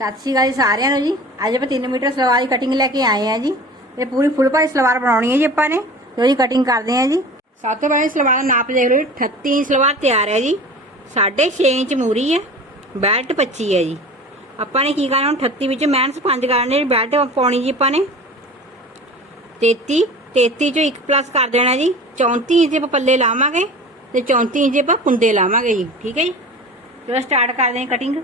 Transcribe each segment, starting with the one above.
ਸਤਿ ਸ਼੍ਰੀ ਅਕਾਲ ਜੀ ਸਾਰਿਆਂ ਨੂੰ ਜੀ। ਅੱਜ ਆਪਾਂ 3 ਮੀਟਰ ਸਲਵਾਰ ਦੀ ਕਟਿੰਗ ਲੈ ਕੇ ਆਏ ਆ ਜੀ। ਤੇ ਪੂਰੀ ਫੁੱਲ ਭਾਰੀ ਸਲਵਾਰ ਬਣਾਉਣੀ ਹੈ ਜੀ ਆਪਾਂ ਨੇ। ਤੇ ਉਹਦੀ ਕਟਿੰਗ ਕਰਦੇ ਆ ਜੀ। ਸਭ ਤੋਂ ਪਹਿਲਾਂ ਸਲਵਾਰ ਦਾ ਨਾਪ ਦੇਖ ਲਓ ਜੀ। 38 ਇੰਚ ਸਲਵਾਰ ਤਿਆਰ ਹੈ ਜੀ। 6.5 ਇੰਚ ਮੂਰੀ ਹੈ। ਬੈਲਟ 25 ਹੈ ਜੀ। ਆਪਾਂ ਨੇ ਕੀ ਕਰਨਾ ਹੁਣ? 38 ਵਿੱਚ ਮਾਈਨਸ 5 ਕਰਨੇ ਬੈਲਟ ਪਾਉਣੀ ਜੀ ਆਪਾਂ ਨੇ। 33 33 ਚੋਂ 1 ਪਲੱਸ ਕਰ ਦੇਣਾ ਜੀ। 34 ਇੰਚ ਆਪਾਂ ਪੱਲੇ ਲਾਵਾਂਗੇ। ਤੇ 34 ਇੰਚ ਆਪਾਂ ਕੁੰਦੇ ਲਾਵਾਂਗੇ ਜੀ। ਠੀਕ ਹੈ ਜੀ। ਚਲੋ ਸਟਾਰਟ ਕਰਦੇ ਹਾਂ ਕਟਿੰਗ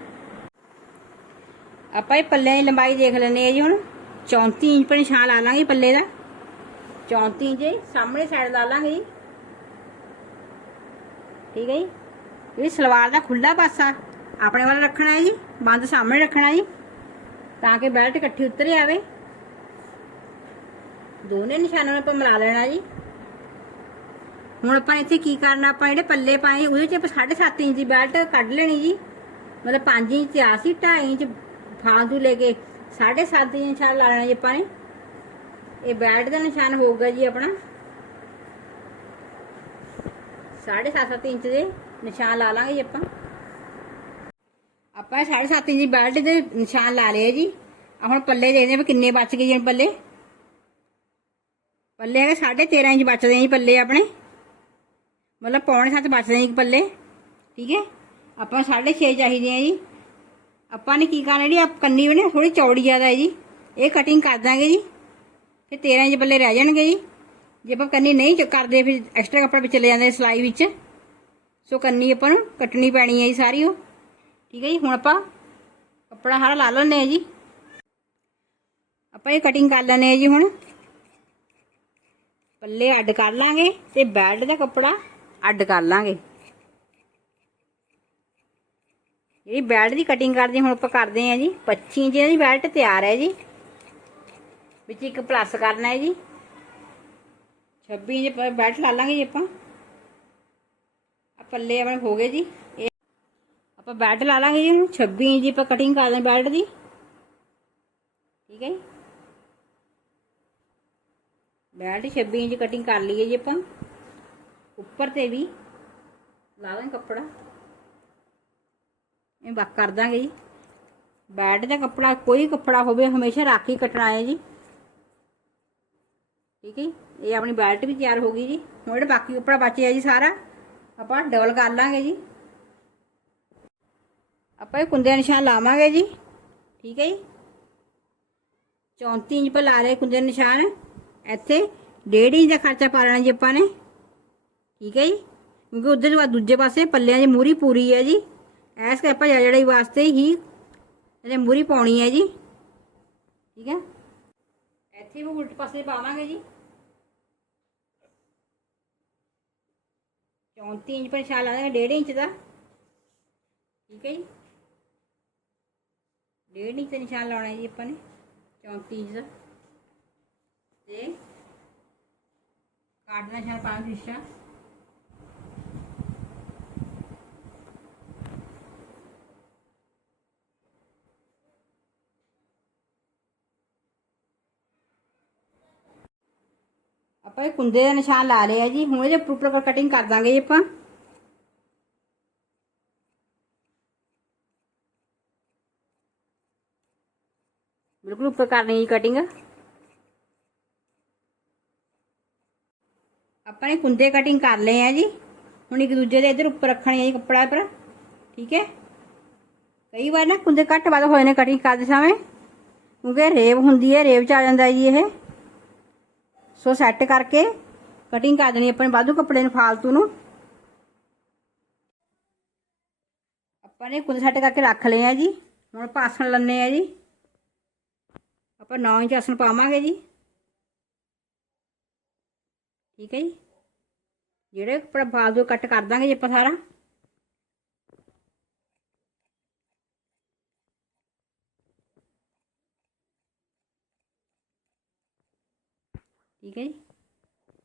ਆਪਾਂ ਇਹ ਪੱਲਿਆਂ ਦੀ ਲੰਬਾਈ ਦੇਖ ਲੈਂਦੇ ਆ ਜੀ ਹੁਣ। 34 ਇੰਚ ਪਰ ਨਿਸ਼ਾਨ ਲਾ ਲਾਂਗੇ ਪੱਲੇ ਦਾ। 34 ਇੰਚ ਸਾਹਮਣੇ ਸਾਈਡ ਲਾ ਲਾਂਗੇ ਜੀ। ਠੀਕ ਹੈ ਜੀ। ਇਹ ਸਲਵਾਰ ਦਾ ਖੁੱਲਾ ਪਾਸਾ ਆਪਣੇ ਵੱਲ ਰੱਖਣਾ ਹੈ ਜੀ, ਬੰਦ ਸਾਹਮਣੇ ਰੱਖਣਾ ਜੀ, ਤਾਂ ਕਿ ਬੈਲਟ ਇਕੱਠੀ ਉਤਰ ਆਵੇ। ਦੋਨੇ ਨਿਸ਼ਾਨਾਂ ਨੂੰ ਆਪਾਂ ਮਿਲਾ ਲੈਣਾ ਜੀ। ਹੁਣ ਆਪਾਂ ਇੱਥੇ ਕੀ ਕਰਨਾ, ਆਪਾਂ ਜਿਹੜੇ ਪੱਲੇ ਪਾਏ, ਉਹਦੇ ਚ ਆਪਾਂ 7.5 ਇੰਚ ਦੀ ਬੈਲਟ ਕੱਢ ਲੈਣੀ ਜੀ। ਮਤਲਬ 5 ਇੰਚ ਤੇ ਆ ਸੀ 2.5 ਇੰਚ ਫਾਲਤੂ ਲੈ ਕੇ 7.5 ਇੰਚ ਨਿਸ਼ਾਨ ਲਾ ਲੈਣਾ ਜੀ ਆਪਾਂ ਨੇ। ਇਹ ਬੈਲਟ ਦਾ ਨਿਸ਼ਾਨ ਹੋਊਗਾ ਜੀ ਆਪਣਾ। 7.5 ਇੰਚ ਦੇ ਨਿਸ਼ਾਨ ਲਾ ਲਾਂਗੇ ਜੀ ਆਪਾਂ। ਆਪਾਂ 7.5 ਇੰਚ ਦੀ ਬੈਲਟ ਦੇ ਨਿਸ਼ਾਨ ਲਾ ਲਏ ਜੀ। ਹੁਣ ਪੱਲੇ ਦੇਖਦੇ ਆ ਕਿੰਨੇ ਬਚ ਗਏ ਜੀ ਪੱਲੇ। ਪੱਲੇ ਹੈਗੇ 13.5 ਇੰਚ ਬਚਦੇ ਆ ਜੀ ਪੱਲੇ ਆਪਣੇ। ਮਤਲਬ ਪੌਣੇ 7 ਬਚਦੇ ਆ ਜੀ ਪੱਲੇ। ਠੀਕ ਹੈ? ਆਪਾਂ 6.5 ਚਾਹੀਦੇ ਆ ਜੀ। ਆਪਾਂ ਨੇ ਕੀ ਕਰਨਾ ਜਿਹੜੀ ਆਪ ਕੰਨੀ ਬਣੇ ਥੋੜੀ ਚੌੜੀ ਜ਼ਿਆਦਾ ਹੈ ਜੀ। ਇਹ ਕਟਿੰਗ ਕਰ ਦਾਂਗੇ ਜੀ। ਫਿਰ 13 ਇੰਚ ਪੱਲੇ ਰਹਿ ਜਾਣਗੇ ਜੀ। ਜੇ ਆਪਾਂ ਕੰਨੀ ਨਹੀਂ ਕਰਦੇ, ਫਿਰ ਐਕਸਟਰਾ ਕੱਪੜਾ ਵਿੱਚ ਚਲੇ ਜਾਂਦਾ ਸਿਲਾਈ ਵਿੱਚ। ਸੋ ਕੰਨੀ ਆਪਾਂ ਨੂੰ ਕੱਟਣੀ ਪੈਣੀ ਹੈ ਜੀ ਸਾਰੀ ਉਹ। ਠੀਕ ਹੈ ਜੀ, ਹੁਣ ਆਪਾਂ ਕੱਪੜਾ ਸਾਰਾ ਲਾ ਲੈਂਦੇ ਆ ਜੀ। ਆਪਾਂ ਇਹ ਕਟਿੰਗ ਕਰ ਲੈਂਦੇ ਆ ਜੀ ਹੁਣ। ਪੱਲੇ ਅੱਡ ਕਰ ਲਾਂਗੇ ਤੇ ਬੈਲਟ ਦਾ ਕੱਪੜਾ ਅੱਡ ਕਰ ਲਾਂਗੇ। ਜਿਹੜੀ ਬੈਲਟ ਦੀ ਕਟਿੰਗ ਕਰਦੇ, ਹੁਣ ਆਪਾਂ ਕਰਦੇ ਆ ਜੀ। 25 ਇੰਚ ਦੀ ਬੈਲਟ ਤਿਆਰ ਹੈ ਜੀ। ਵਿੱਚ ਇੱਕ ਪਲੱਸ ਕਰਨਾ ਹੈ ਜੀ। 26 ਇੰਚ ਬੈਲਟ ਲਾ ਲਾਂਗੇ ਜੀ ਆਪਾਂ। ਆ ਪੱਲੇ ਆਪਣੇ ਹੋ ਗਏ ਜੀ। ਇਹ ਆਪਾਂ ਬੈਲਟ ਲਾ ਲਾਂਗੇ ਜੀ ਹੁਣ। 26 ਇੰਚ ਆਪਾਂ ਕਟਿੰਗ ਕਰ ਦਾਂ ਬੈਲਟ ਦੀ। ਠੀਕ ਹੈ ਜੀ। ਬੈਲਟ 26 ਇੰਚ ਕਟਿੰਗ ਕਰ ਲਈਏ ਜੀ ਆਪਾਂ। ਉੱਪਰ ਤੇ ਵੀ ਲਾ ਦਾਂ ਕੱਪੜਾ। ਇਹ ਬਕ ਕਰ ਦਾਂਗੇ ਜੀ। ਬੈਲਟ ਦਾ ਕੱਪੜਾ, ਕੋਈ ਕੱਪੜਾ ਹੋਵੇ, ਹਮੇਸ਼ਾ ਰੱਖ ਕੇ ਕੱਟਣਾ ਹੈ ਜੀ। ਠੀਕ ਹੈ ਜੀ? ਇਹ ਆਪਣੀ ਬੈਲਟ ਵੀ ਤਿਆਰ ਹੋ ਗਈ ਜੀ। ਹੁਣ ਜਿਹੜਾ ਬਾਕੀ ਕੱਪੜਾ ਬਚਿਆ ਜੀ ਸਾਰਾ, ਆਪਾਂ ਡਬਲ ਕਰ ਲਾਂਗੇ ਜੀ। ਆਪਾਂ ਇਹ ਕੁੰਦੇ ਨਿਸ਼ਾਨ ਲਾਵਾਂਗੇ ਜੀ। ਠੀਕ ਹੈ ਜੀ? 34 ਇੰਚ ਪਰ ਲਾ ਲਏ ਕੁੰਦੇ ਨਿਸ਼ਾਨ। ਇੱਥੇ 1.5 ਇੰਚ ਦਾ ਖਰਚਾ ਪਾ ਲੈਣਾ ਜੀ ਆਪਾਂ ਨੇ। ਠੀਕ ਹੈ ਜੀ? ਕਿਉਂਕਿ ਉਧਰ ਬਾਅਦ ਦੂਜੇ ਪਾਸੇ ਪੱਲਿਆਂ ਦੀ ਮੂਰੀ ਪੂਰੀ ਹੈ ਜੀ। ਐਸ ਕਰ ਆਪਾਂ ਜੜਾਈ ਵਾਸਤੇ ਹੀ ਇਹਦੇ ਮੂਰੀ ਪਾਉਣੀ ਹੈ ਜੀ। ਠੀਕ ਹੈ? ਇੱਥੇ ਵੀ ਉਲਟ ਪਾਸੇ ਪਾਵਾਂਗੇ ਜੀ। 34 ਇੰਚ ਪਰ ਨਿਸ਼ਾਨ ਲਾਵਾਂਗੇ 1.5 ਇੰਚ ਦਾ। ਠੀਕ ਹੈ ਜੀ। 1.5 ਇੰਚ ਦਾ ਨਿਸ਼ਾਨ ਲਾਉਣਾ ਜੀ ਆਪਾਂ ਨੇ 34 ਇੰਚ ਦਾ। ਤੇ ਕਾਟਣਾ ਨਿਸ਼ਾਨ ਪਾਉਣਾ ਹਿੱਸਾ ਆਪਾਂ ਇਹ ਕੁੰਦੇ ਦਾ ਨਿਸ਼ਾਨ ਲਾ ਲਿਆ ਜੀ। ਹੁਣ ਇਹਦੇ ਉੱਪਰ ਉੱਪਰ ਕਟਿੰਗ ਕਰ ਦਾਂਗੇ ਜੀ ਆਪਾਂ। ਬਿਲਕੁਲ ਉੱਪਰ ਕਰਨੀ ਜੀ ਕਟਿੰਗ ਆਪਾਂ ਨੇ ਕੁੰਦੇ ਕਟਿੰਗ ਕਰ ਲਏ ਆ ਜੀ। ਹੁਣ ਇੱਕ ਦੂਜੇ ਦੇ ਇੱਧਰ ਉੱਪਰ ਰੱਖਣੇ ਆ ਜੀ ਕੱਪੜਾ ਪਰ। ਠੀਕ ਹੈ? ਕਈ ਵਾਰ ਨਾ ਕੁੰਦੇ ਘੱਟ ਵੱਧ ਹੋਏ ਨੇ ਕਟਿੰਗ ਕਰਦੇ ਸਮੇਂ। ਕਿਉਂਕਿ ਰੇਵ ਹੁੰਦੀ ਹੈ, ਰੇਵ ਚ ਆ ਜਾਂਦਾ ਜੀ ਇਹ। ਸੋ ਸੈੱਟ ਕਰਕੇ ਕਟਿੰਗ ਕਰ ਦੇਣੀ ਆਪਣੇ ਵਾਧੂ ਕੱਪੜੇ ਨੂੰ, ਫਾਲਤੂ ਨੂੰ। ਆਪਾਂ ਨੇ ਕੁੰਦ ਸੈੱਟ ਕਰਕੇ ਰੱਖ ਲਏ ਆ ਜੀ। ਹੁਣ ਆਪਾਂ ਆਸਣ ਲੰਨੇ ਆ ਜੀ। ਆਪਾਂ 9 ਇੰਚ ਆਸਣ ਪਾਵਾਂਗੇ ਜੀ। ਠੀਕ ਹੈ ਜੀ। ਜਿਹੜੇ ਕੱਪੜਾ ਫਾਲਤੂ ਕੱਟ ਕਰ ਦਾਂਗੇ ਜੀ ਆਪਾਂ ਸਾਰਾ। ਠੀਕ ਹੈ ਜੀ?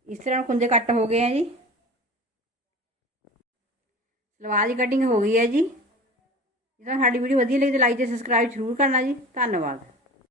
ਇਸ ਤਰ੍ਹਾਂ ਕੁੰਦੇ ਕੱਟ ਹੋ ਗਏ ਆ ਜੀ। ਸਲਵਾਰ ਦੀ ਕਟਿੰਗ ਹੋ ਗਈ ਹੈ ਜੀ। ਜੇ ਤੁਹਾਨੂੰ ਸਾਡੀ ਵੀਡੀਓ ਵਧੀਆ ਲੱਗੀ ਤਾਂ ਲਾਈਕ ਤੇ ਸਬਸਕ੍ਰਾਈਬ ਜ਼ਰੂਰ ਕਰਨਾ ਜੀ। ਧੰਨਵਾਦ।